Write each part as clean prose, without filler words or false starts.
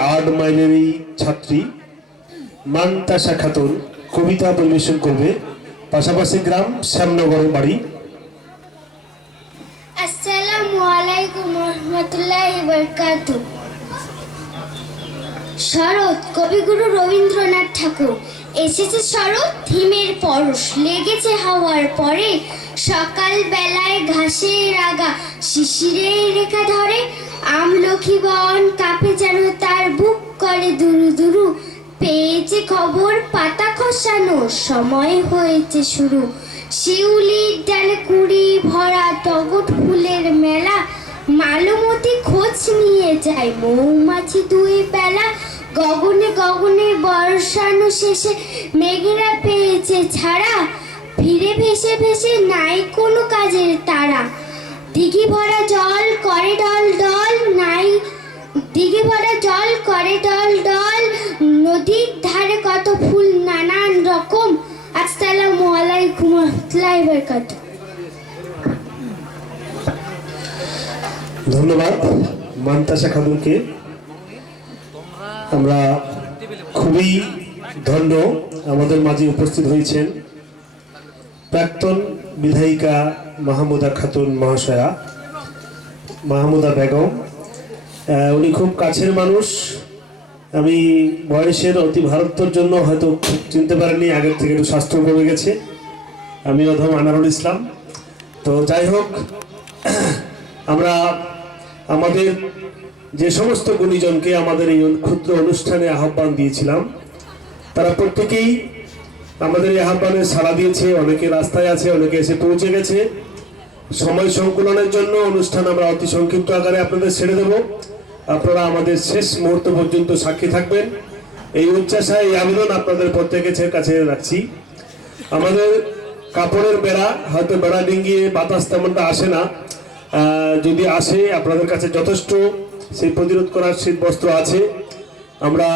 Art মাইনেরই ছাত্রী মান্তাসা খাতুন কবিতা পরিবেশন করবে। পাশাপাশি গ্রাম শ্যামনগরের বাড়ি। আসসালামু আলাইকুম রহমতুল্লাহি বারাকাতুহু। শরৎ কবিগুরু রবীন্দ্রনাথ ঠাকুর। এসেছে শরৎ হিমের পরশ, লেগেছে হাওয়ার পরে, সকাল বেলায় ঘাসের আগা শিশিরে রেখা ধরে, আমলকি বন কাঁপে যেন তার বুক করে দুরু দুরু, পেয়েছে খবর পাতা খসানো সময় হয়েছে শুরু, শিউলির ডালে কুড়ি ভরা টগর ফুলের মেলা, মালতী খোঁজ নিয়ে যায় মৌমাছি দুই বেলা, গগনে গগনে বর্ষানো শেষে মেঘেরা পেয়েছে ছাড়া, ফিরে ভেসে ভেসে নাই কোনো কাজের তারা, দিঘি ভরা জল করে ডল ডল নাই, দিঘি ভরা জল করে ডল ডল, নদীর ধারে কত ফুল নানান রকম। আসসালামু আলাইকুম রহমতুল্লাহি বারাকাতুহু। ধন্যবাদ মান্তাসা খাতুনকে। আমরা খুবই ধন্য আমাদের মাঝে উপস্থিত হয়েছেন প্রাক্তন বিধায়িকা মাহমুদা খাতুন মহাশয়া, মাহমুদা বেগম। উনি খুব কাছের মানুষ। আমি বয়সের অতি ভারতের জন্য হয়তো চিনতে পারিনি, আগের থেকে একটু স্বাস্থ্য কমে গেছে। আমি অধম আনারুল ইসলাম। তো যাই হোক, আমরা আমাদের যে সমস্ত গুণীজনকে আমাদের এই ক্ষুদ্র অনুষ্ঠানে আহ্বান দিয়েছিলাম, তারা প্রত্যেকেই আমাদের এই আহ্বানে সাড়া দিয়েছে। অনেকে রাস্তায় আছে, অনেকে এসে পৌঁছে গেছে। সময় সংকুলনের জন্য অনুষ্ঠান আমরা অতি সংক্ষিপ্ত আকারে আপনাদের ছেড়ে দেব। আপনারা আমাদের শেষ মুহূর্ত পর্যন্ত সাক্ষী থাকবেন, এই উচ্চাসা, এই আবেদন আপনাদের প্রত্যেকের কাছে রাখছি। আমাদের কাপড়ের বেড়া, হয়তো বেড়া ডিঙ্গিয়ে বাতাস তেমনটা আসে না, যদি আসে আপনাদের কাছে যথেষ্ট সেই প্রতিরোধ করার শীত বস্ত্র আছে। আমরা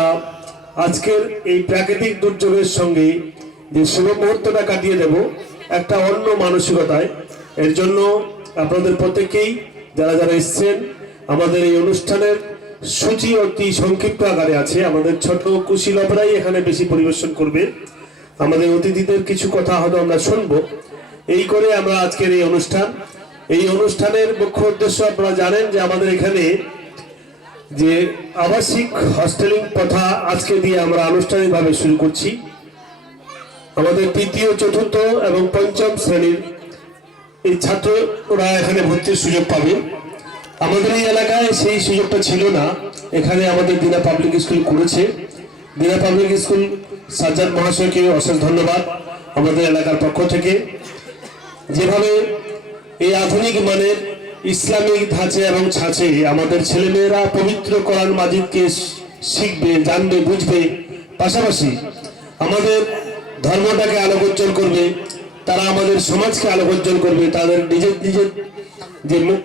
আজকের এই প্রাকৃতিক দুর্যোগের সঙ্গে যে শুভ মুহূর্তটা কাটিয়ে দেব একটা অন্য মানসিকতায়। এর জন্য আপনাদের প্রত্যেকেই যারা যারা এসছেন, আমাদের এই অনুষ্ঠানের সূচি অতি সংক্ষিপ্ত আকারে আছে। আমাদের ছোট কুশীলভরাই এখানে বেশি পরিবেশন করবে। আমাদের অতিথিদের কিছু কথা হয়তো আমরা শুনবো। এই করে আমরা আজকের এই অনুষ্ঠানের মুখ্য উদ্দেশ্য আপনারা জানেন যে আমাদের এখানে যে আবাসিক হস্টেলিং প্রথা আজকে দিয়ে আমরা আনুষ্ঠানিকভাবে শুরু করছি। আমাদের তৃতীয়, চতুর্থ এবং পঞ্চম শ্রেণীর এই ছাত্ররা এখানে ভর্তির সুযোগ পাবে। আমাদের এই এলাকায় সেই সুযোগটা ছিল না। এখানে আমাদের দিনা পাবলিক স্কুল করেছে। দিনা পাবলিক স্কুল সাজ্জাদ মহাশয়কে অশেষ ধন্যবাদ আমাদের এলাকার পক্ষ থেকে। যেভাবে এই আধুনিক মানের ইসলামিক ধাঁচে এবং ছাঁচে আমাদের ছেলেমেয়েরা পবিত্র কোরআন মাজিদকে শিখবে, জানবে, বুঝবে, পাশাপাশি আমাদের ধর্মটাকে আলোকোজ্জ্বল করবে, তারা আমাদের সমাজকে আলোকোজ্জ্বল করবে, তাদের নিজের নিজের যে মুখ